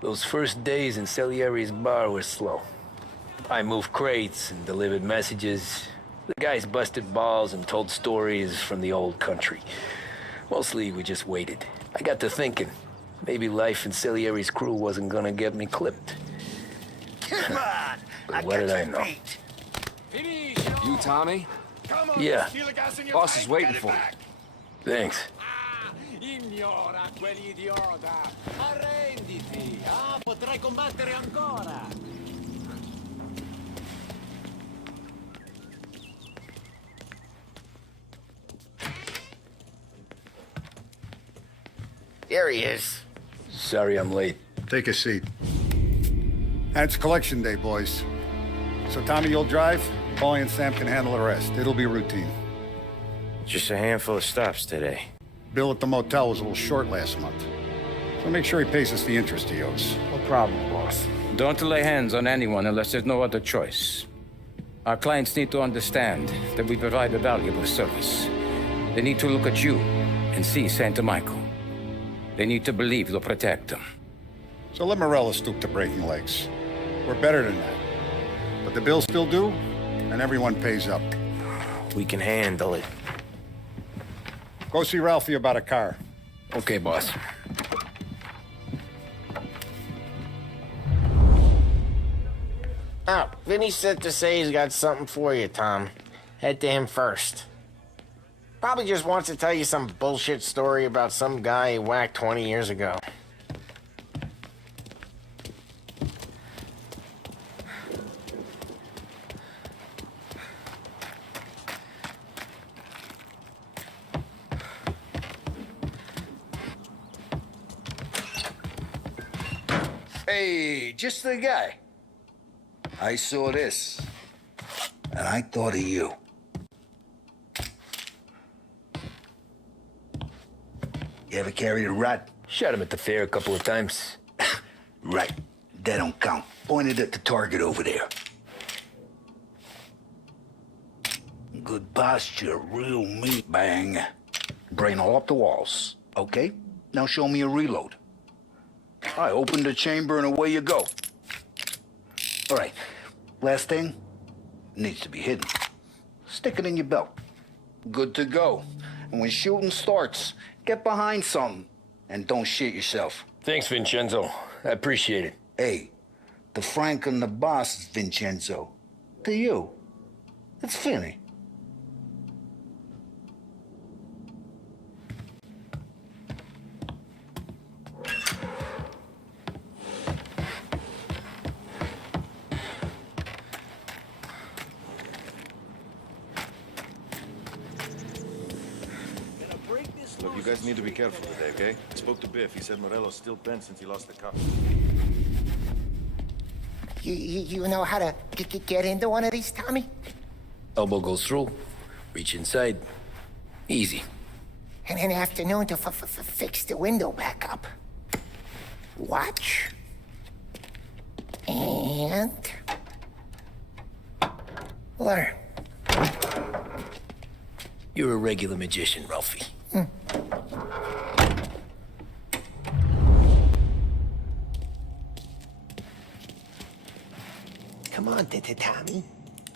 Those first days in Salieri's bar were slow. I moved crates and delivered messages. The guys busted balls and told stories from the old country. Mostly, we just waited. I got to thinking, maybe life in Salieri's crew wasn't gonna get me clipped. Come on! But what did I know? You, Tommy? Yeah. Boss is waiting for you. Thanks. Ignora quell'idiota! Arrenditi! Potrai combattere ancora! There he is. Sorry I'm late. Take a seat. And it's collection day, boys. So Tommy, you'll drive. Paulie and Sam can handle the rest. It'll be routine. Just a handful of stops today. Bill at the motel was a little short last month. So make sure he pays us the interest he owes. No problem, boss. Don't lay hands on anyone unless there's no other choice. Our clients need to understand that we provide a valuable service. They need to look at you and see Santa Michael. They need to believe you'll protect them. So let Morella stoop to breaking legs. We're better than that. But the bill's still due, and everyone pays up. We can handle it. Go see Ralphie about a car. Okay, boss. Oh, Vinny said to say he's got something for you, Tom. Head to him first. Probably just wants to tell you some bullshit story about some guy he whacked 20 years ago. Hey, just the guy. I saw this, and I thought of you. You ever carried a rat? Shot him at the fair a couple of times. Right. That don't count. Pointed at the target over there. Good posture, real meat bang. Brain all up the walls. Okay, now show me a reload. I open the chamber and away you go. All right, last thing, needs to be hidden. Stick it in your belt. Good to go. And when shooting starts, get behind something and don't shit yourself. Thanks, Vincenzo. I appreciate it. Hey, the Frank and the boss is Vincenzo. To you, it's Finny. Look, you guys need to be careful today, okay? I spoke to Biff. He said Morello's still bent since he lost the cup. You know how to get into one of these, Tommy? Elbow goes through. Reach inside. Easy. And an afternoon to fix the window back up. Watch. And... learn. You're a regular magician, Ralphie. Come on, Tommy.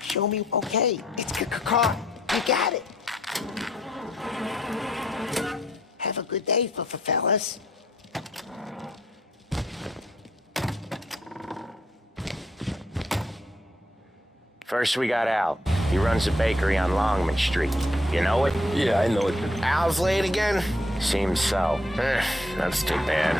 Show me, okay. It's car. You got it. Have a good day, fellas. First we got Al. He runs a bakery on Longman Street. You know it? Yeah, I know it. Al's late again? Seems so. That's too bad.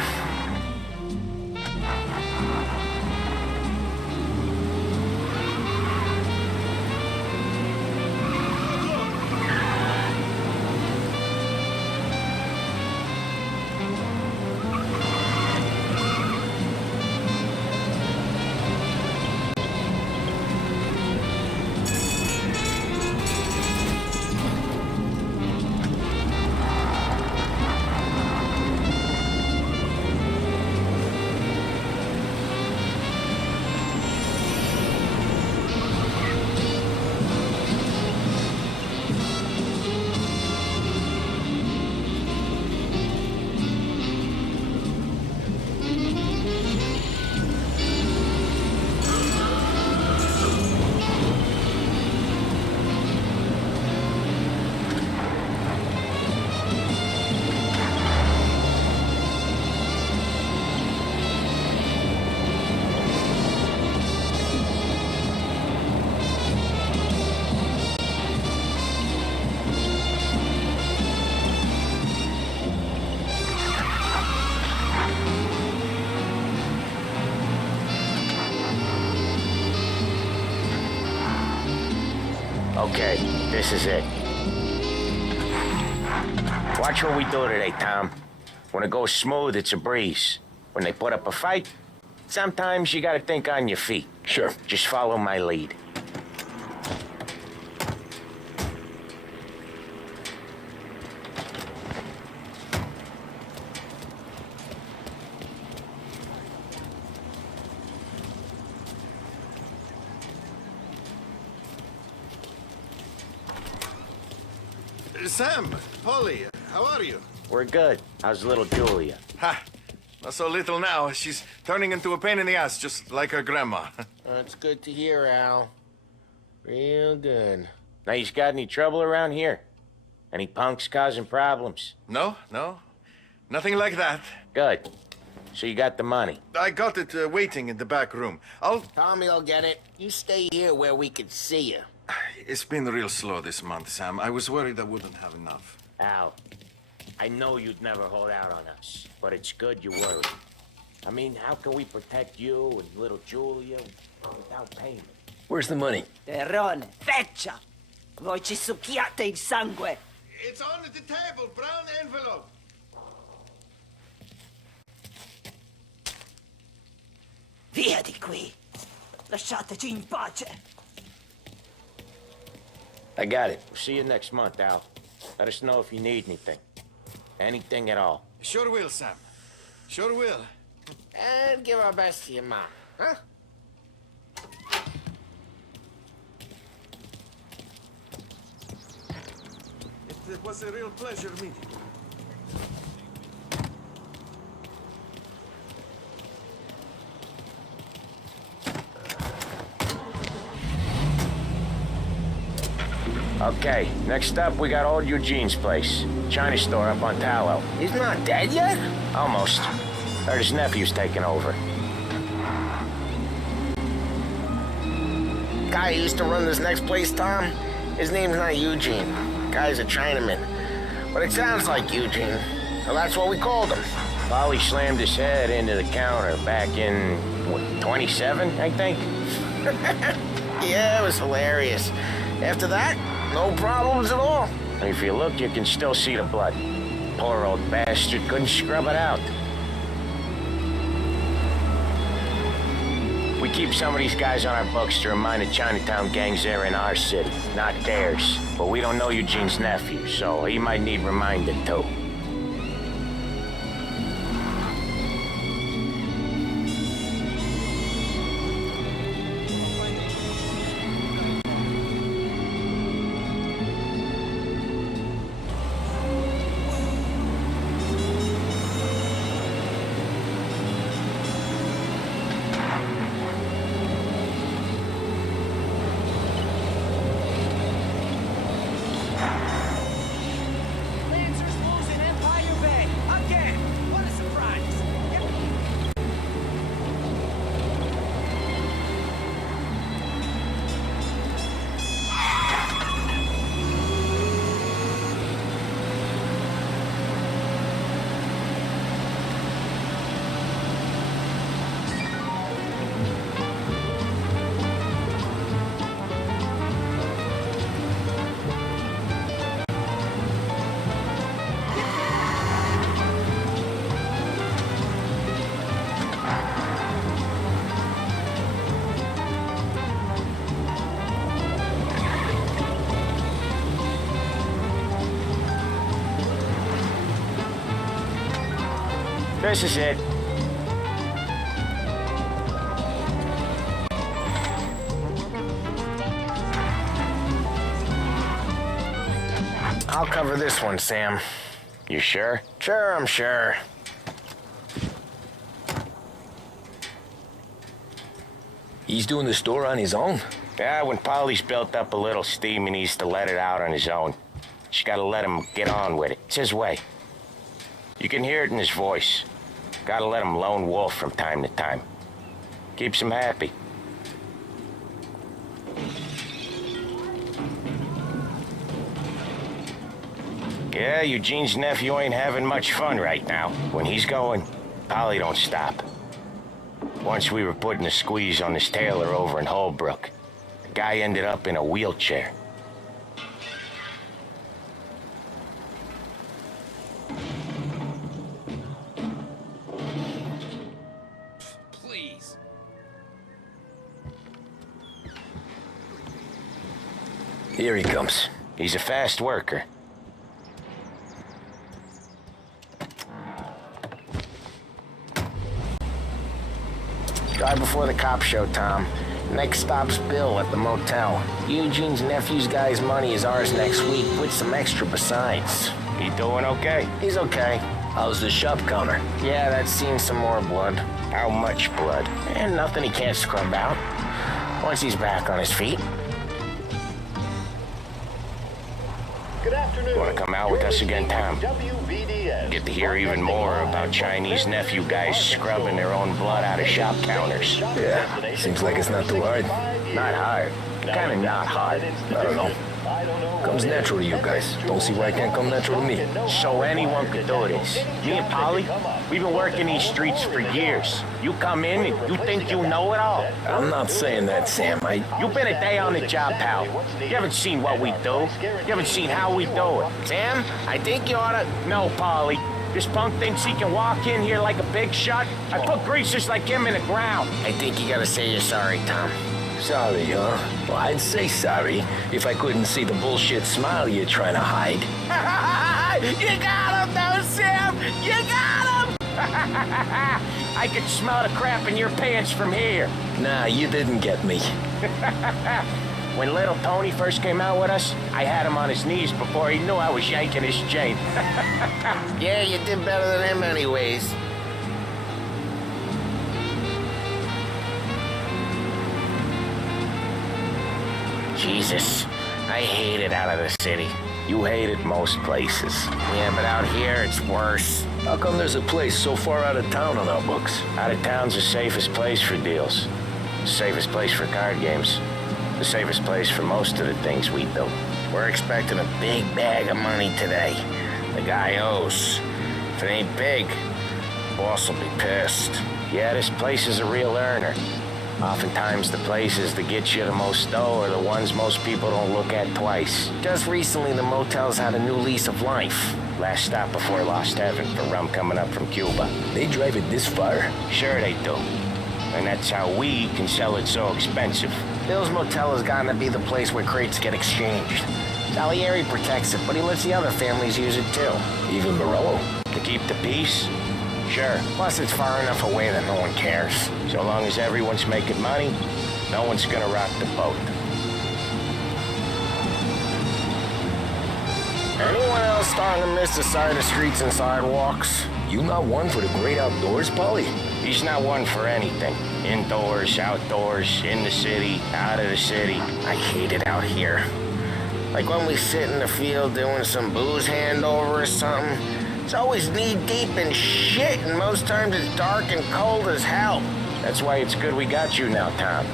Okay, this is it. Watch what we do today, Tom. When it goes smooth, it's a breeze. When they put up a fight, sometimes you gotta think on your feet. Sure. Just follow my lead. Sam, Polly, how are you? We're good. How's little Julia? Ha! Not so little now. She's turning into a pain in the ass, just like her grandma. That's good to hear, Al. Real good. Now, you got any trouble around here? Any punks causing problems? No, nothing like that. Good. So you got the money? I got it waiting in the back room. Tommy'll get it. You stay here where we can see you. It's been real slow this month, Sam. I was worried I wouldn't have enough. Al, I know you'd never hold out on us, but it's good you worry. I mean, how can we protect you and little Julia without payment? Where's the money? Terrone, feccia! Voi ci succhiate il sangue! It's on the table, brown envelope. Via di qui! Lasciateci in pace! I got it. We'll see you next month, Al. Let us know if you need anything. Anything at all. Sure will, Sam. Sure will. And give our best to your mom, huh? It was a real pleasure meeting you. Okay, next up, we got old Eugene's place. China store up on Tallow. He's not dead yet? Almost. Heard his nephew's taking over. Guy who used to run this next place, Tom? His name's not Eugene. Guy's a Chinaman. But it sounds like Eugene. Well, that's what we called him. Polly slammed his head into the counter back in, what, 27, I think? Yeah, it was hilarious. After that, no problems at all. If you look, you can still see the blood. Poor old bastard couldn't scrub it out. We keep some of these guys on our books to remind the Chinatown gangs they're in our city, not theirs. But we don't know Eugene's nephew, so he might need reminded too. This is it. I'll cover this one, Sam. You sure? Sure, I'm sure. He's doing the store on his own? Yeah, when Polly's built up a little steam, he needs to let it out on his own. Just gotta let him get on with it. It's his way. You can hear it in his voice. Gotta let him lone wolf from time to time. Keeps him happy. Yeah, Eugene's nephew ain't having much fun right now. When he's going, Polly don't stop. Once we were putting a squeeze on this tailor over in Holbrook. The guy ended up in a wheelchair. Here he comes. He's a fast worker. Drive before the cops show, Tom. Next stop's Bill at the motel. Eugene's nephew's guy's money is ours next week, with some extra besides. He doing okay? He's okay. How's the shop counter? Yeah, that's seen some more blood. How much blood? And nothing he can't scrub out. Once he's back on his feet. Good afternoon. Want to come out with us again, Tom? WVDS. Get to hear even more about Chinese nephew guys scrubbing their own blood out of shop counters. Yeah, seems like it's not too hard. Not hard. Kinda not hard. I don't know. Comes natural to you guys. Don't see why it can't come natural to me. So anyone could do this. Me and Polly, we've been working these streets for years. You come in and you think you know it all. I'm not saying that, Sam. You've been a day on the job, pal. You haven't seen what we do. You haven't seen how we do it. Sam, I think you oughta... No, Polly. This punk thinks he can walk in here like a big shot. I put greasers like him in the ground. I think you gotta say you're sorry, Tom. Sorry, huh? Well, I'd say sorry if I couldn't see the bullshit smile you're trying to hide. You got him, though, Sam! You got him! I could smell the crap in your pants from here. Nah, you didn't get me. When little Tony first came out with us, I had him on his knees before he knew I was yanking his chain. Yeah, you did better than him anyways. Jesus, I hate it out of the city. You hate it most places. Yeah, but out here, it's worse. How come there's a place so far out of town on our books? Out of town's the safest place for deals. The safest place for card games. The safest place for most of the things we do. We're expecting a big bag of money today. The guy owes. If it ain't big, boss will be pissed. Yeah, this place is a real earner. Oftentimes the places that get you the most dough are the ones most people don't look at twice. Just recently, the motel's had a new lease of life. Last stop before Lost Heaven for rum coming up from Cuba. They drive it this far? Sure they do. And that's how we can sell it so expensive. Bill's motel has gotten to be the place where crates get exchanged. Salieri protects it, but he lets the other families use it too. Even Morello? To keep the peace? Sure. Plus, it's far enough away that no one cares. So long as everyone's making money, no one's gonna rock the boat. Anyone else starting to miss the side of streets and sidewalks? You not one for the great outdoors, Polly? He's not one for anything. Indoors, outdoors, in the city, out of the city. I hate it out here. Like when we sit in the field doing some booze handover or something. It's always knee-deep in shit, and most times it's dark and cold as hell. That's why it's good we got you now, Tom.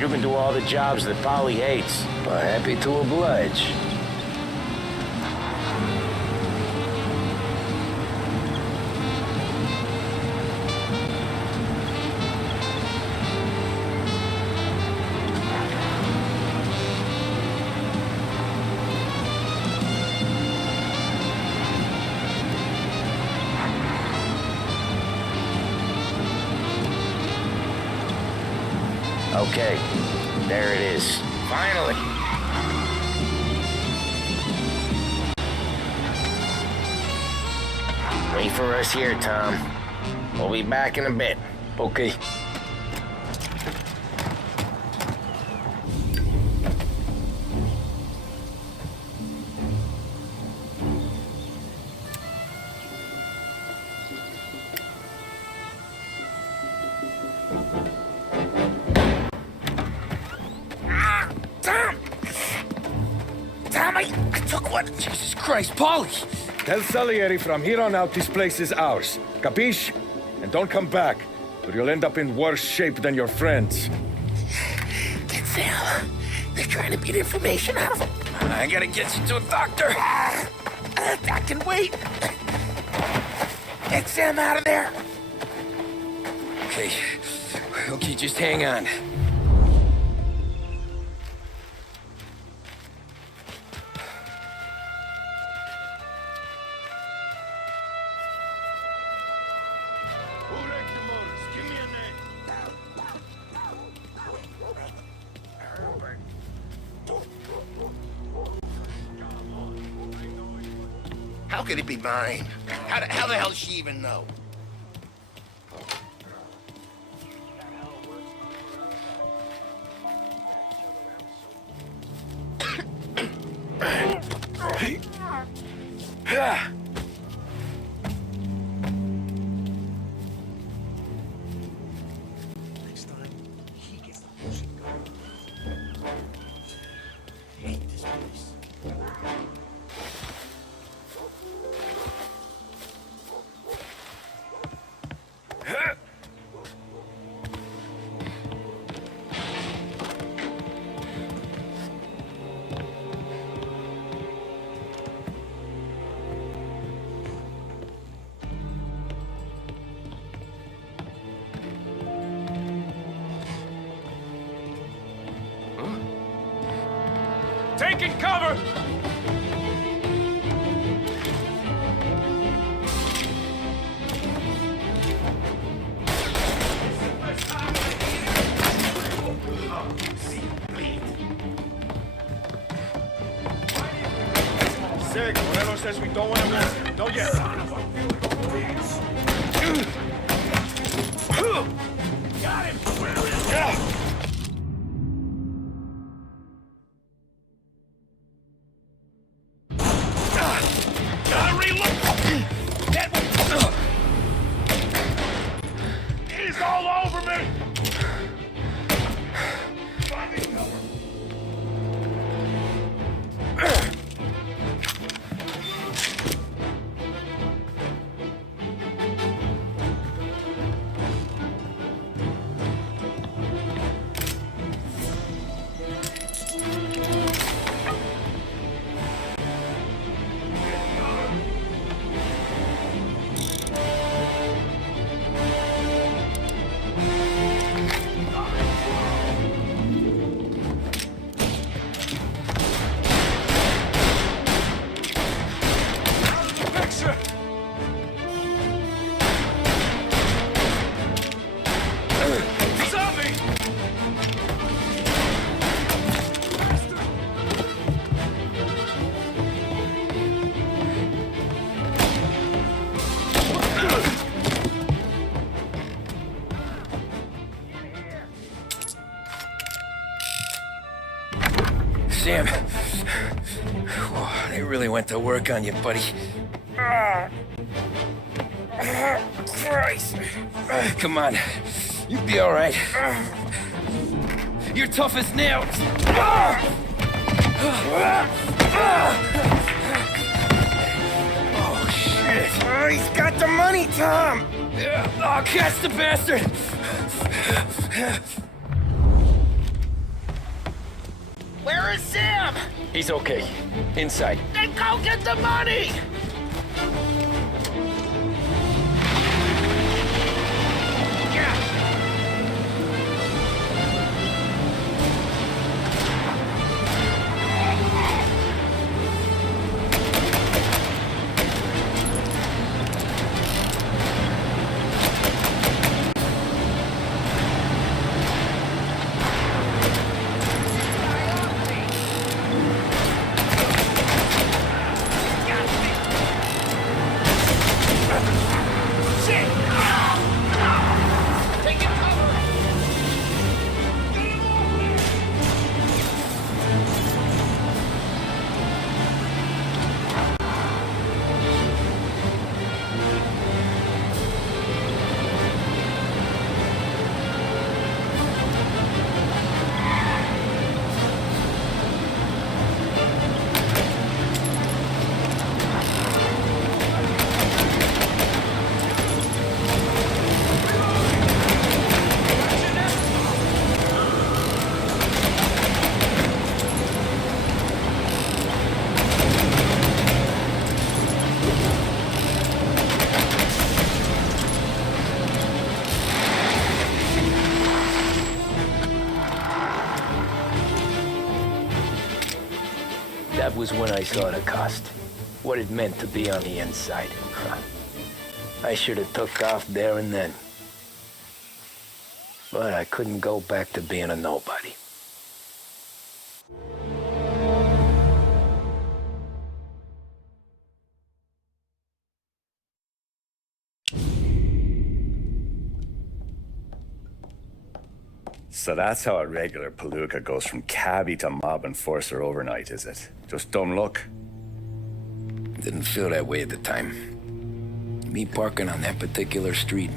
You can do all the jobs that Polly hates. Well, happy to oblige. Okay, there it is. Finally. Wait for us here, Tom. We'll be back in a bit. Okay. Jesus Christ, Polly! Tell Salieri from here on out this place is ours. Capiche? And don't come back, or you'll end up in worse shape than your friends. Get Sam. They're trying to beat information out of him. I gotta get you to a doctor. I can wait. Get Sam out of there. Okay. Okay, just hang on. How could it be mine? How the hell does she even know? Next time, he gets the bullshit going. Hate this place. Taking cover! Sig, Moreno says we don't want to move. No yet. Got him! Gotta reload! He's all over me! Sam, they really went to work on you, buddy. Christ. Come on, you'll be all right. You're tough as nails. Oh, shit. Oh, he's got the money, Tom! Oh, catch the bastard! Where is Sam? He's okay. Inside. Then go get the money! That was when I saw the cost. What it meant to be on the inside. I should have took off there and then. But I couldn't go back to being a nobody. So that's how a regular palooka goes from cabbie to mob enforcer overnight, is it? Just dumb luck? Didn't feel that way at the time. Me parking on that particular street,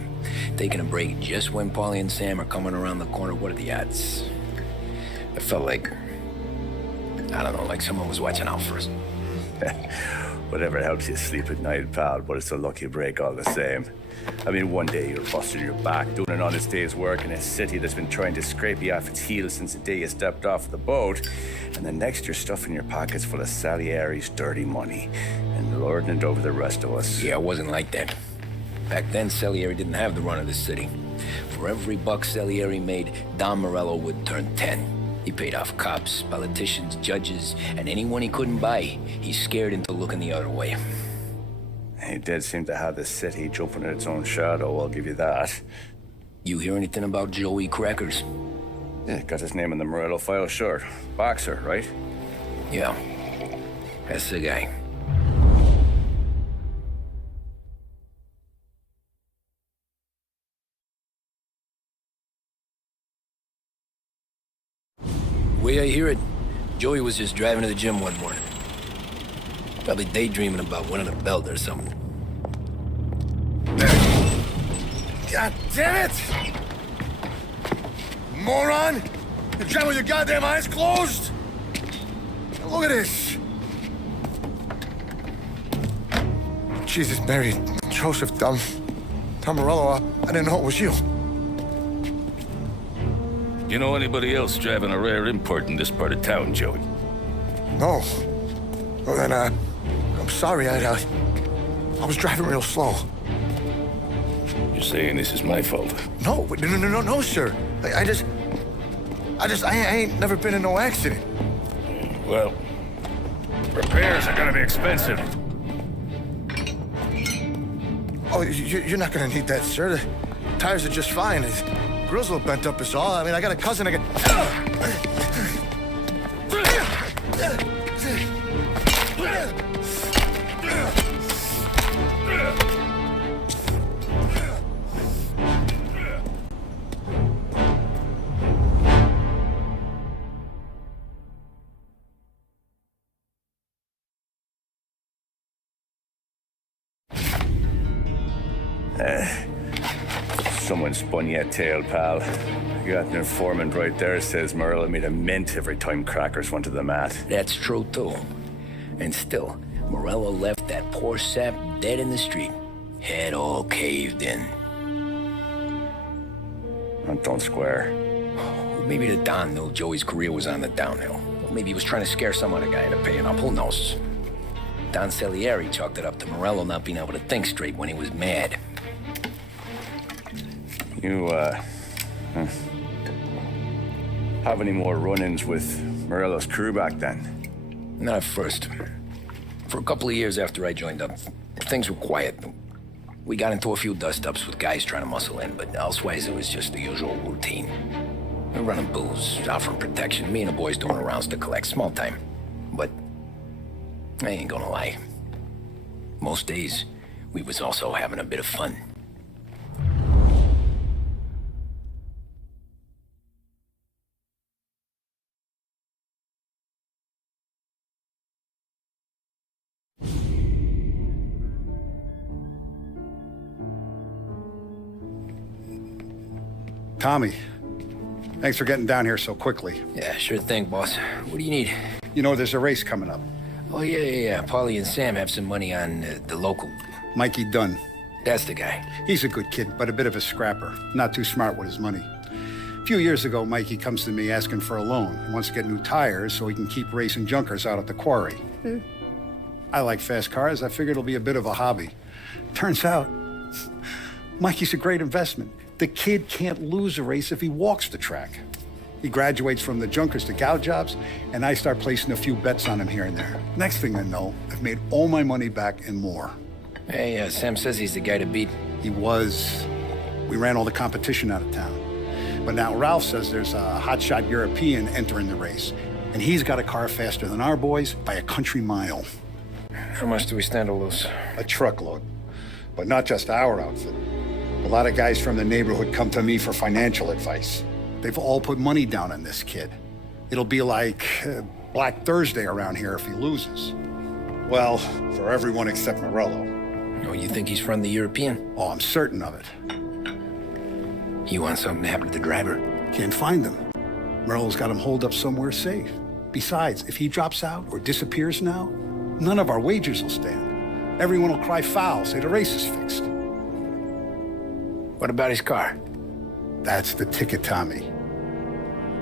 taking a break just when Paulie and Sam are coming around the corner, what are the odds? It felt like, I don't know, like someone was watching out for us. Whatever helps you sleep at night, pal, but it's a lucky break all the same. I mean, one day you're busting your back, doing an honest day's work in a city that's been trying to scrape you off its heels since the day you stepped off the boat, and the next you're stuffing your pockets full of Salieri's dirty money and lording it over the rest of us. Yeah, it wasn't like that. Back then, Salieri didn't have the run of the city. For every buck Salieri made, Don Morello would turn 10. He paid off cops, politicians, judges, and anyone he couldn't buy, he scared into looking the other way. He did seem to have the city jumping at its own shadow, I'll give you that. You hear anything about Joey Crackers? Yeah, got his name in the Morello file, sure. Boxer, right? Yeah, that's the guy. The way I hear it, Joey was just driving to the gym one morning. Probably daydreaming about winning a belt or something. God damn it! Moron! You're driving with your goddamn eyes closed? Look at this! Jesus, Mary, Joseph, Tom Morello, I didn't know it was you. You know anybody else driving a rare import in this part of town, Joey? No. Well, then, I'm sorry, I was driving real slow. You're saying this is my fault? No, no, sir. I ain't never been in no accident. Well, repairs are gonna be expensive. Oh, you're not gonna need that, sir. The tires are just fine. The grill's a little bent up is all. I mean, I got a cousin I can... Someone spun you a tail, pal. You got an informant right there says Morello made a mint every time Crackers went to the mat. That's true, too. And still, Morello left that poor sap dead in the street. Head all caved in. Don't square. Maybe the Don knew Joey's career was on the downhill. Or maybe he was trying to scare some other guy into paying up. Who knows? Don Salieri chalked it up to Morello not being able to think straight when he was mad. You, have any more run-ins with Morello's crew back then? Not at first. For a couple of years after I joined up, things were quiet. We got into a few dust-ups with guys trying to muscle in, but elsewise it was just the usual routine. We're running booze, offering protection, me and the boys doing rounds to collect, small time. But I ain't gonna lie. Most days, we was also having a bit of fun. Tommy, thanks for getting down here so quickly. Yeah, sure thing, boss. What do you need? You know, there's a race coming up. Oh, yeah. Paulie and Sam have some money on the local. Mikey Dunn. That's the guy. He's a good kid, but a bit of a scrapper. Not too smart with his money. A few years ago, Mikey comes to me asking for a loan. He wants to get new tires so he can keep racing junkers out at the quarry. I like fast cars. I figured it'll be a bit of a hobby. Turns out, Mikey's a great investment. The kid can't lose a race if he walks the track. He graduates from the junkers to gal jobs, and I start placing a few bets on him here and there. Next thing I know, I've made all my money back and more. Hey, Sam says he's the guy to beat. He was. We ran all the competition out of town. But now Ralph says there's a hotshot European entering the race, and he's got a car faster than our boys by a country mile. How much do we stand to lose? A truckload. But not just our outfit. A lot of guys from the neighborhood come to me for financial advice. They've all put money down on this kid. It'll be like Black Thursday around here if he loses. Well, for everyone except Morello. Oh, you think he's from the European? Oh, I'm certain of it. You want something to happen to the driver? Can't find him. Morello's got him holed up somewhere safe. Besides, if he drops out or disappears now, none of our wagers will stand. Everyone will cry foul, say the race is fixed. What about his car? That's the ticket, Tommy.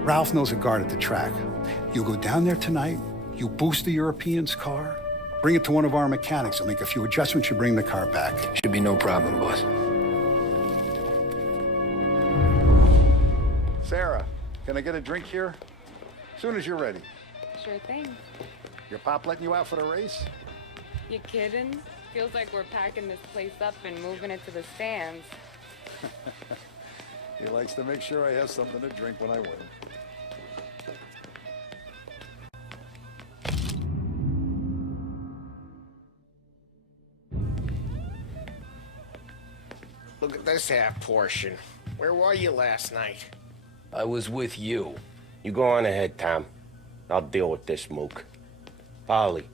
Ralph knows a guard at the track. You go down there tonight, you boost the European's car, bring it to one of our mechanics. He'll make a few adjustments, you bring the car back. Should be no problem, boss. Sarah, can I get a drink here? As soon as you're ready. Sure thing. Your pop letting you out for the race? You kidding? Feels like we're packing this place up and moving it to the stands. He likes to make sure I have something to drink when I win. Look at this half portion. Where were you last night? I was with you. You go on ahead, Tom. I'll deal with this mook. Polly,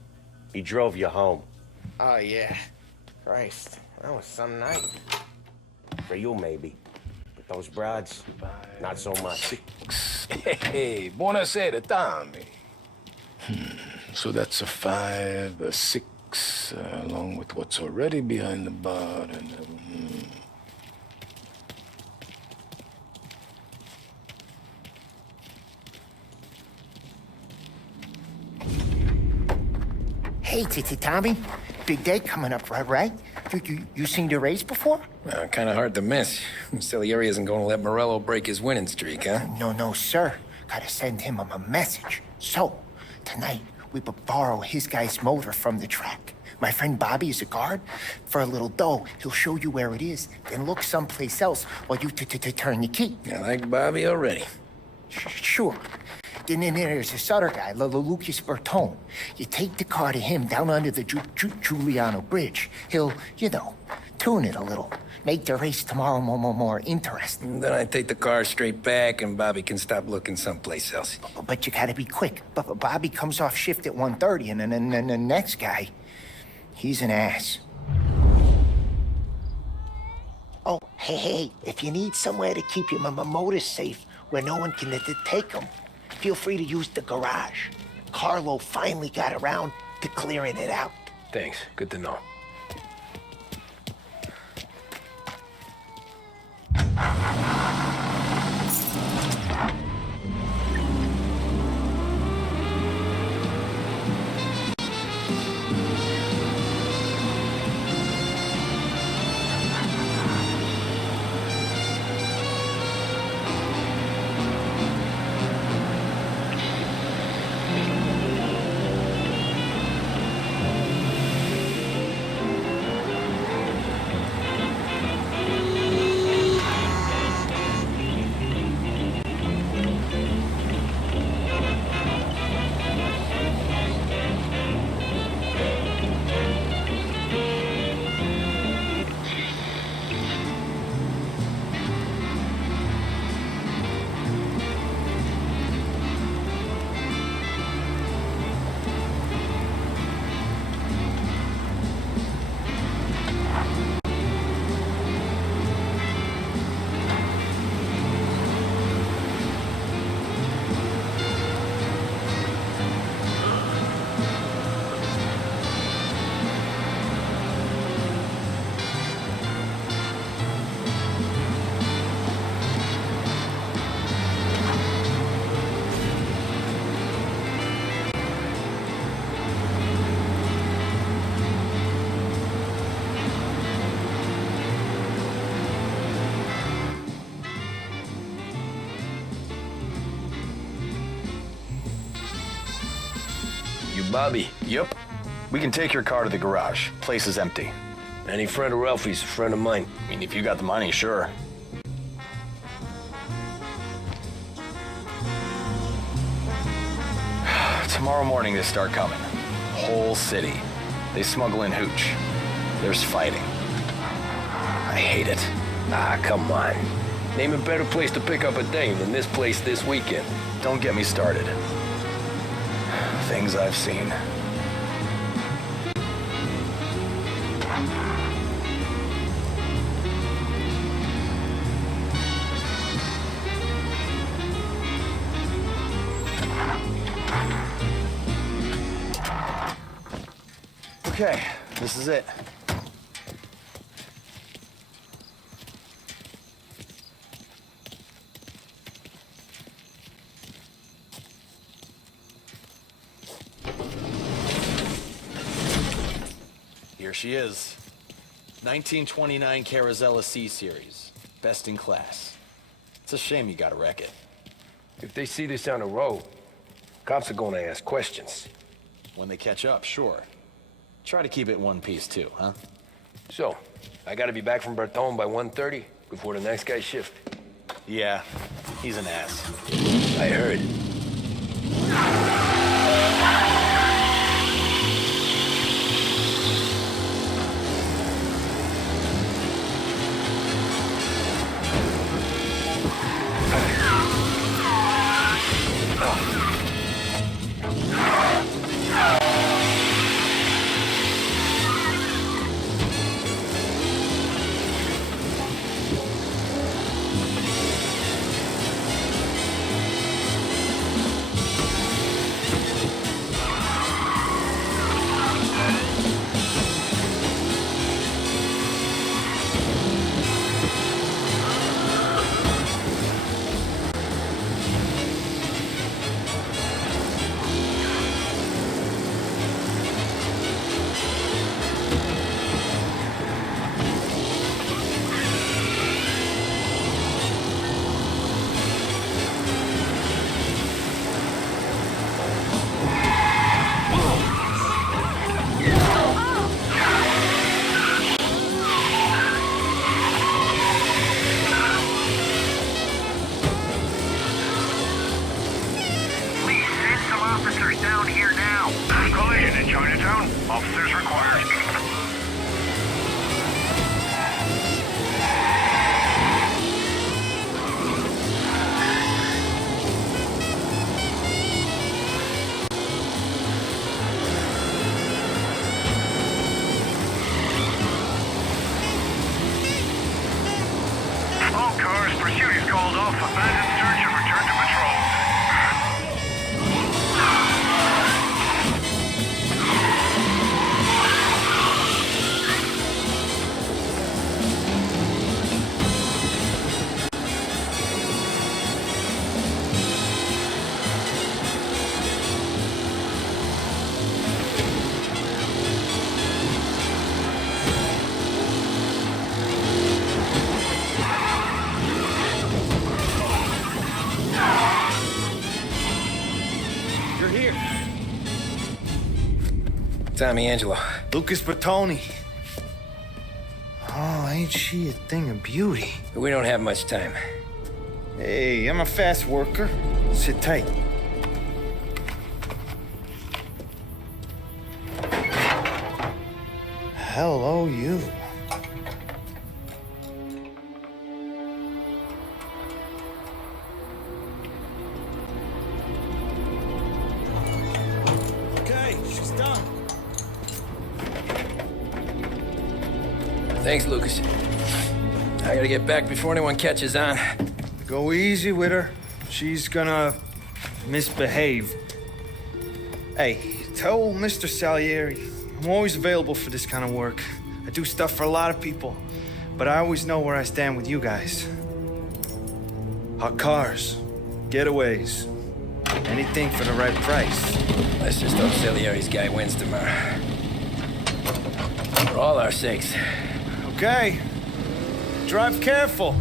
he drove you home. Oh, yeah. Christ, that was some night. For you, maybe. But those broads, not so much. Hey, buonasera, Tommy. So that's a 5, a 6, along with what's already behind the bar, and Hey, Tommy. Big day coming up, right? You seen the race before? Kind of hard to miss. Salieri isn't going to let Morello break his winning streak, huh? No, sir. Gotta send him a message. So, tonight, we borrow his guy's motor from the track. My friend Bobby is a guard. For a little dough, he'll show you where it is, then look someplace else while you turn the key. I like Bobby already. Sure. Then there's this other guy, Lucas Bertone. You take the car to him down under the Giuliano Bridge. He'll, tune it a little. Make the race tomorrow more interesting. Then I take the car straight back and Bobby can stop looking someplace else. But you gotta be quick. But Bobby comes off shift at 1:30, and then the next guy, he's an ass. Oh, hey, if you need somewhere to keep your motor safe where no one can take them, feel free to use the garage. Carlo finally got around to clearing it out. Thanks. Good to know. Bobby. Yep. We can take your car to the garage. Place is empty. Any friend of Ralphie's a friend of mine. I mean, if you got the money, sure. Tomorrow morning they start coming. Whole city. They smuggle in hooch. There's fighting. I hate it. Ah, come on. Name a better place to pick up a dame than this place this weekend. Don't get me started. Things I've seen. Okay, this is it. Here she is. 1929 Carazella C Series. Best in class. It's a shame you gotta wreck it. If they see this on the road, cops are gonna ask questions. When they catch up, sure. Try to keep it one piece too, huh? So, I gotta be back from Bertone by 1:30 before the next guy's shift. Yeah, he's an ass. I heard. Tommy Angelo. Lucas Bertoni. Oh, ain't she a thing of beauty? We don't have much time. Hey, I'm a fast worker. Sit tight. Hello, you. Okay, she's done. Thanks, Lucas. I gotta get back before anyone catches on. Go easy with her. She's gonna misbehave. Hey, tell Mr. Salieri I'm always available for this kind of work. I do stuff for a lot of people, but I always know where I stand with you guys. Hot cars, getaways, anything for the right price. Let's just hope Salieri's guy wins tomorrow. For all our sakes. Okay. Drive careful.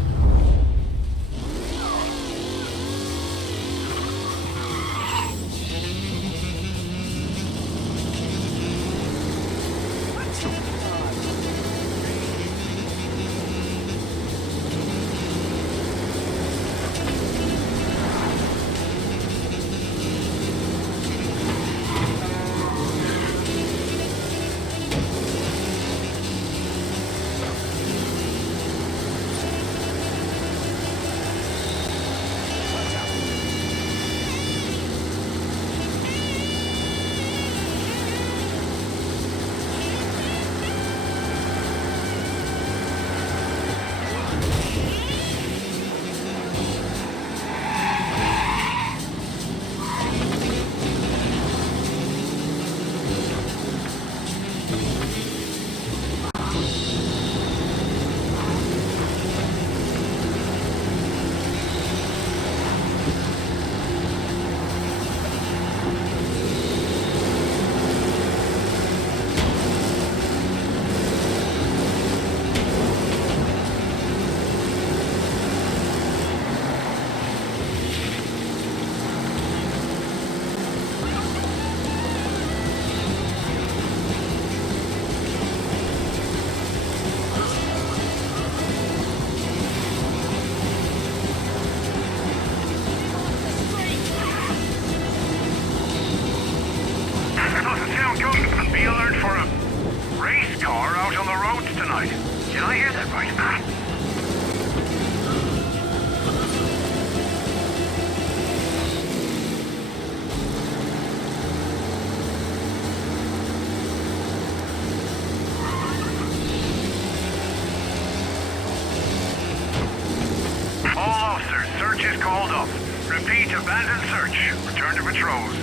Search is called off. Repeat, abandon search. Return to patrols.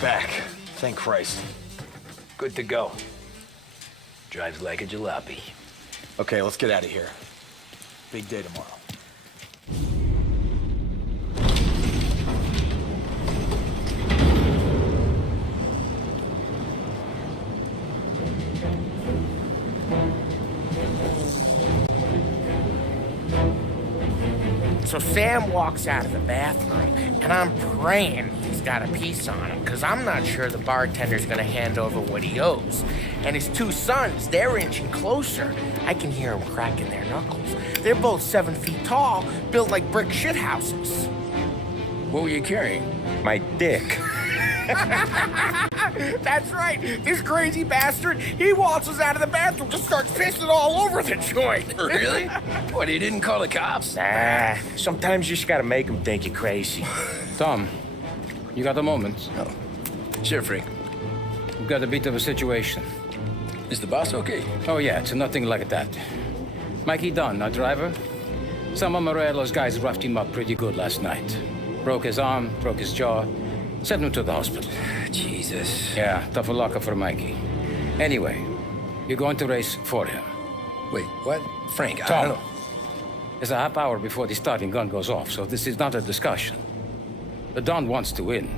Back. Thank Christ. Good to go. Drives like a jalopy. Okay, let's get out of here. Big day tomorrow. So Sam walks out of the bathroom, and I'm praying he's got a piece on him, because I'm not sure the bartender's gonna hand over what he owes. And his two sons, they're inching closer. I can hear them cracking their knuckles. They're both 7 feet tall, built like brick shithouses. What were you carrying? My dick. That's right. This crazy bastard, he waltzes out of the bathroom, just starts pissing all over the joint. Really? What, he didn't call the cops? Nah, sometimes you just gotta make them think you're crazy. Tom, you got a moment? Oh. Sure, Frank. We've got a bit of a situation. Is the boss okay? Oh, yeah, it's nothing like that. Mikey Dunn, our driver. Some of Morello's guys roughed him up pretty good last night. Broke his arm, broke his jaw. Sent him to the hospital. Jesus. Yeah, tough luck for Mikey. Anyway, you're going to race for him. Wait, what? Frank, Tom, I don't know. It's a half hour before the starting gun goes off, so this is not a discussion. The Don wants to win,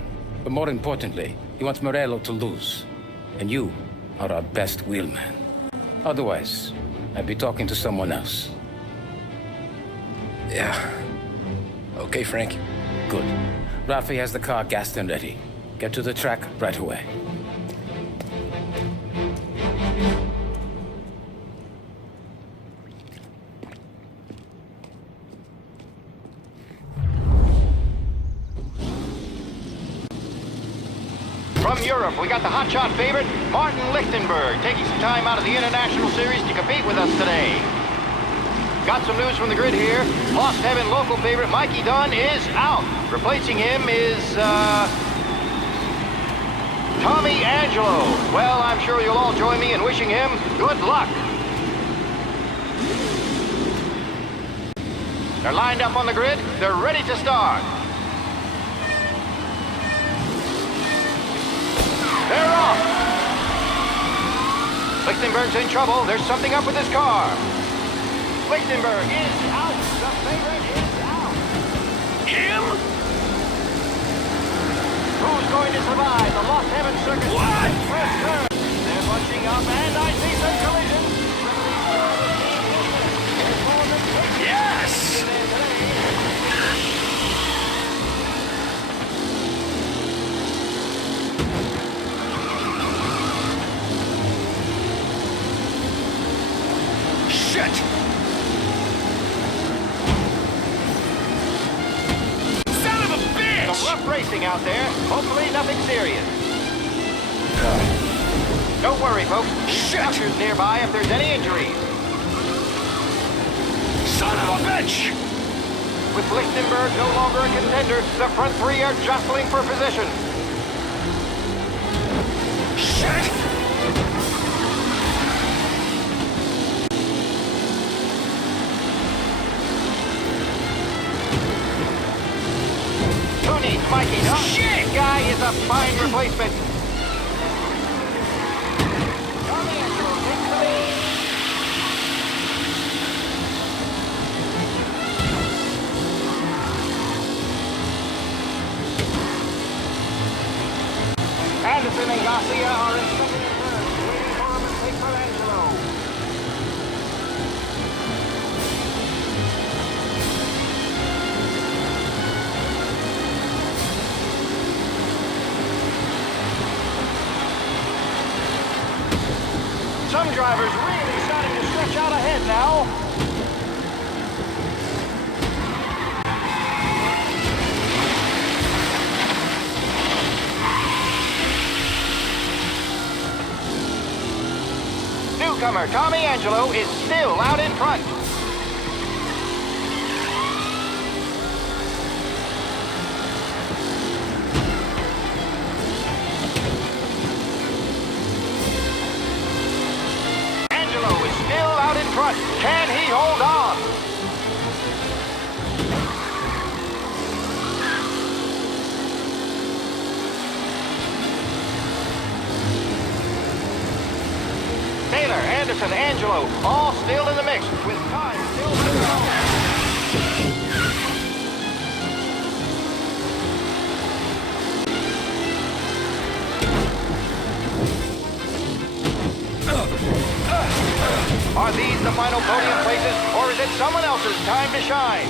but more importantly, he wants Morello to lose. And you are our best wheelman. Otherwise, I'd be talking to someone else. Yeah. Okay, Frank. Good. Rafi has the car gassed and ready. Get to the track right away. From Europe, we got the hotshot favorite, Martin Lichtenberg, taking some time out of the International Series to compete with us today. Got some news from the grid here. Lost Heaven local favorite Mikey Dunn is out. Replacing him is, Tommy Angelo. Well, I'm sure you'll all join me in wishing him good luck. They're lined up on the grid. They're ready to start. They're off. Lichtenberg's in trouble. There's something up with his car. Lichtenberg is out. The favorite is out. Him? Who's going to survive the Lost Heaven Circuit? What? First turn. They're bunching up, and I see some collisions. Yes! Shit! Some rough racing out there. Hopefully nothing serious. Don't worry, folks. Ushers nearby if there's any injuries. Son of a bitch! With Lichtenberg no longer a contender, the front three are jostling for position. Shit! Who needs Mikey, huh? Shit! Guy is a fine replacement. Tommy Angelo takes the lead. Anderson and Garcia are in second and third, waiting for him and take for Angelo. Some drivers really starting to stretch out ahead now. newcomer, Tommy Angelo, is still out in front. Angelo is still out in front. Can he hold on? Taylor, Anderson, Angelo, all still in the mix, with time still to go. Are these the final podium places, or is it someone else's time to shine?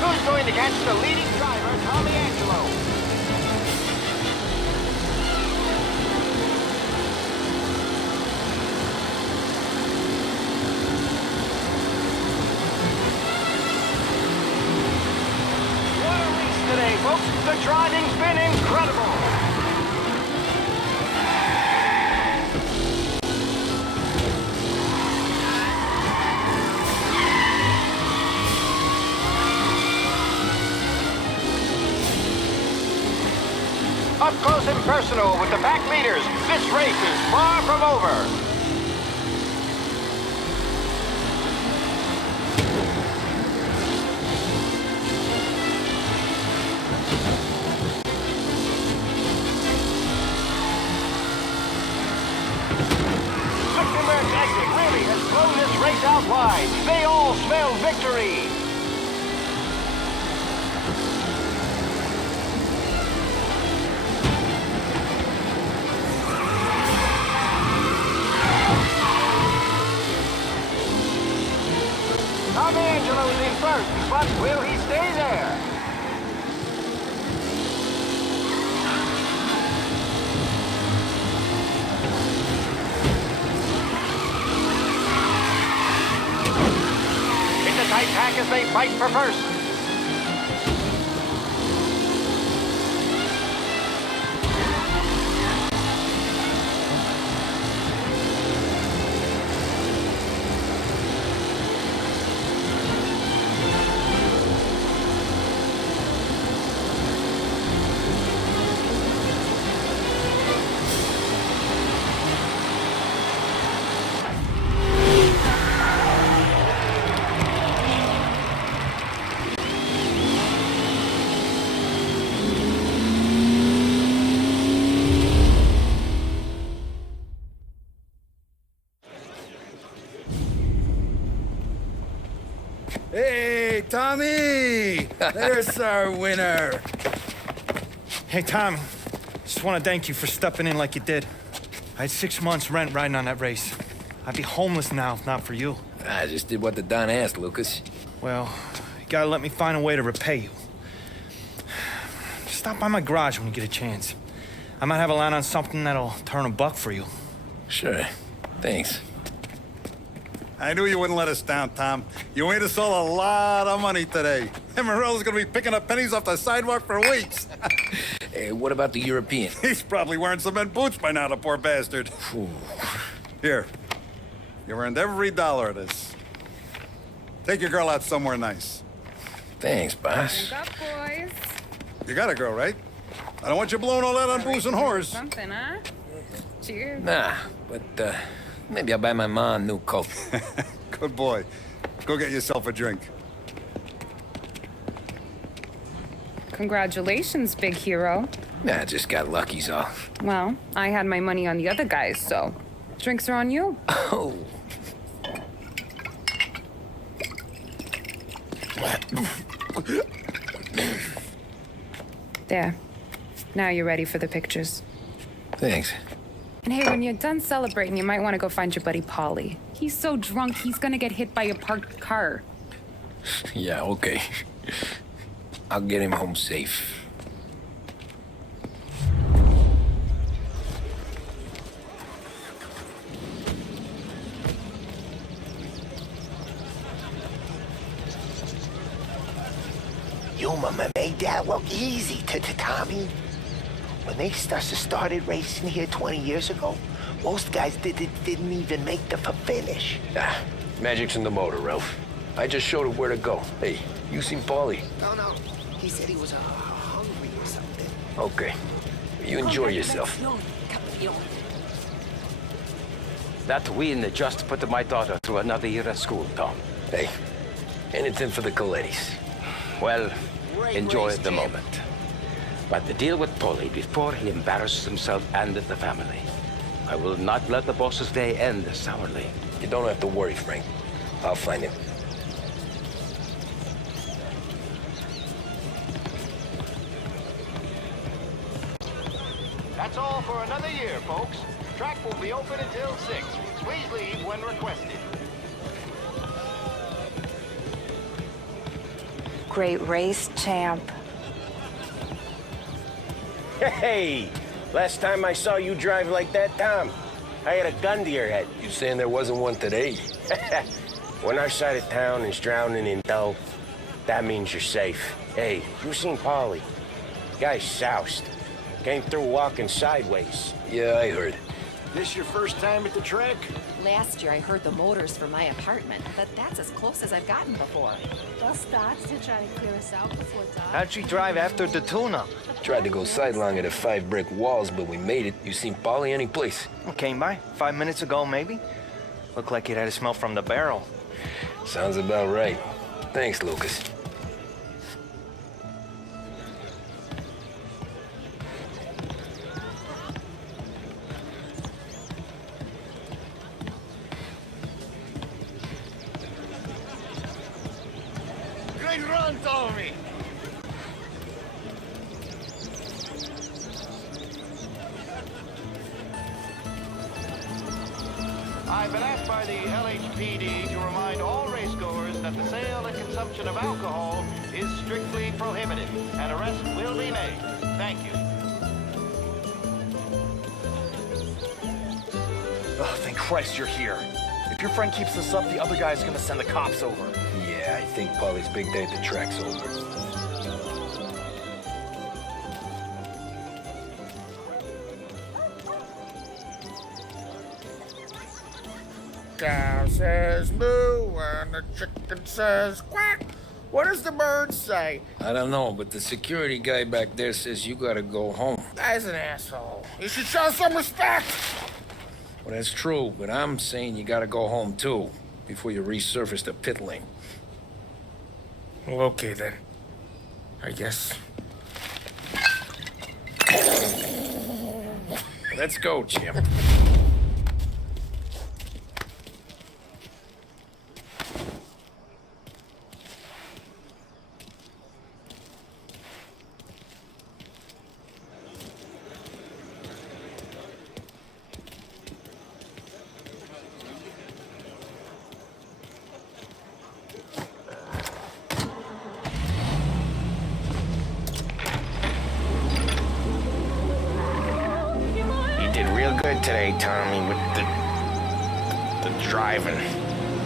Who's going to catch the leading driver, Tommy Angelo? What a race today, folks. The driving's been incredible. Up close and personal with the pack leaders, this race is far from over. Lichtenberg's exit really has blown this race out wide. They all smell victory. Tommy Angelo is in first, but will he stay there? It's a tight pack as they fight for first. Hey, Tommy! There's our winner. Hey, Tommy. Just want to thank you for stepping in like you did. I had 6 months rent riding on that race. I'd be homeless now if not for you. I just did what the Don asked, Lucas. Well, you gotta let me find a way to repay you. Stop by my garage when you get a chance. I might have a line on something that'll turn a buck for you. Sure. Thanks. I knew you wouldn't let us down, Tom. You made us all a lot of money today. And Morello's gonna be picking up pennies off the sidewalk for weeks. Hey, what about the European? He's probably wearing cement boots by now, the poor bastard. Here. You earned every dollar of this. Take your girl out somewhere nice. Thanks, boss. Wake up, boys. You got a girl, right? I don't want you blowing all that on booze and whores. Something, huh? Cheers. Nah, but maybe I'll buy my mom a new coat. Good boy. Go get yourself a drink. Congratulations, big hero. Nah, I just got lucky's all. Well, I had my money on the other guys, so drinks are on you. Oh. There. Now you're ready for the pictures. Thanks. And hey, when you're done celebrating, you might want to go find your buddy Paulie. He's so drunk, he's gonna get hit by a parked car. Yeah, okay. I'll get him home safe. Mama made that look easy to Tommy. When they started racing here 20 years ago, most guys didn't even make the finish. Ah, magic's in the motor, Ralph. I just showed it where to go. Hey, you seen Paulie? No. He said he was hungry or something. Okay. You enjoy yourself. That win just put my daughter through another year at school, Tom. Hey, anything for the Colettis. Well, enjoy the moment. But the deal with Paulie before he embarrasses himself and the family. I will not let the boss's day end sourly. You don't have to worry, Frank. I'll find him. That's all for another year, folks. Track will be open until 6. Please leave when requested. Great race, champ. Hey! Last time I saw you drive like that, Tom, I had a gun to your head. You saying there wasn't one today? When our side of town is drowning in dough, that means you're safe. Hey, you seen Paulie? Guy's soused. Came through walking sideways. Yeah, I heard. This your first time at the track? Last year I heard the motors from my apartment, but that's as close as I've gotten before. Those thoughts to try to clear us out before dark. How'd she drive after the tune-up? Tried to go sidelong at the 5 brick walls, but we made it. You seen Paulie any place? Came by 5 minutes ago, maybe. Looked like it had a smell from the barrel. Sounds about right. Thanks, Lucas. Great run, Tommy! I've been asked by the LHPD to remind all racegoers that the sale and consumption of alcohol is strictly prohibited. An arrest will be made. Thank you. Oh, thank Christ you're here. If your friend keeps this up, the other guy's gonna send the cops over. Yeah, I think Paulie's big day at the track's over. Cow says moo and the chicken says quack. What does the bird say? I don't know, but the security guy back there says you gotta go home. Guy's an asshole. You should show some respect. Well, that's true, but I'm saying you gotta go home too, before you resurface the pit lane. Well, okay then. I guess. Let's go, champ. Good today, Tommy, with the driving.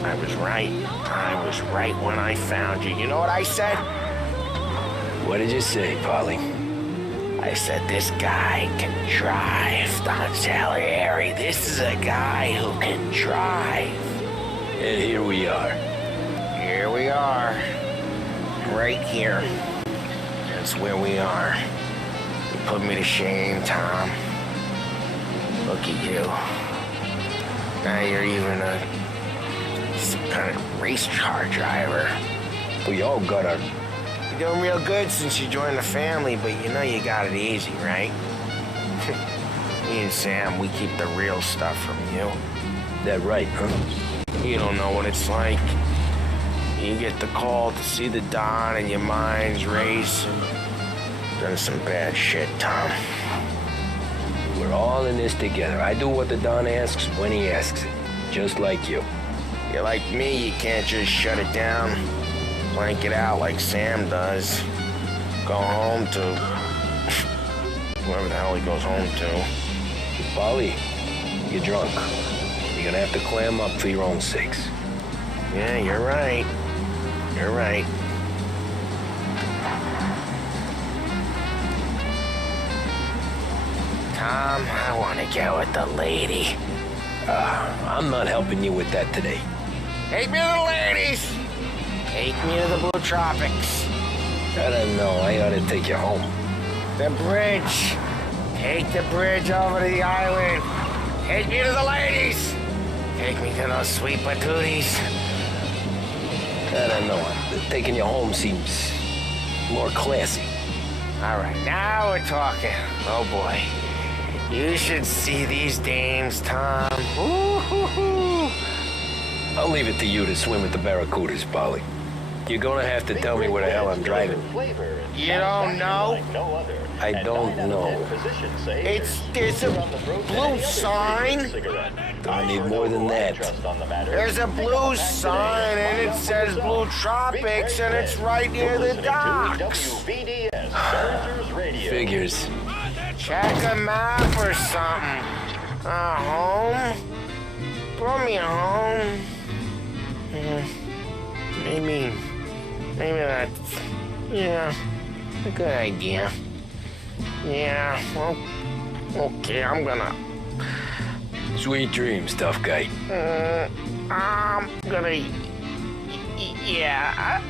I was right. I was right when I found you. You know what I said? What did you say, Paulie? I said, this guy can drive, Don Salieri. This is a guy who can drive. And here we are. Here we are. Right here. That's where we are. You put me to shame, Tom. Look at you. Now you're even some kind of race car driver. We all got our... You're doing real good since you joined the family, but you know you got it easy, right? Me and Sam, we keep the real stuff from you. That right, huh? You don't know what it's like. You get the call to see the Don and your mind's racing. Done some bad shit, Tom. We're all in this together. I do what the Don asks when he asks it. Just like you. You're like me, you can't just shut it down. Blank it out like Sam does. Go home to... whoever the hell he goes home to. Paulie, you're drunk. You're gonna have to clam up for your own sakes. Yeah, you're right. You're right. Tom, I want to get with the lady. I'm not helping you with that today. Take me to the ladies! Take me to the Blue Tropics. I don't know. I ought to take you home. The bridge. Take the bridge over to the island. Take me to the ladies. Take me to those sweet patooties. I don't know. Taking you home seems more classy. All right, now we're talking. Oh, boy. You should see these dames, Tom. Ooh-hoo-hoo. I'll leave it to you to swim with the barracudas, Polly. You're gonna have to tell me where the hell I'm driving. You don't know? I don't know. There's a blue sign. I need more than that. There's a blue sign and it says Blue Tropics and it's right near the docks. Figures. Check a map or something. Home? Brought me home. Maybe that's, a good idea. Yeah, well, okay, I'm gonna... Sweet dreams, tough guy. I'm gonna... Yeah,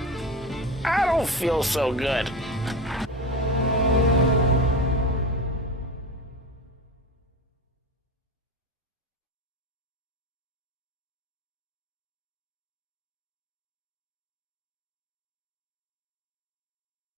I don't feel so good.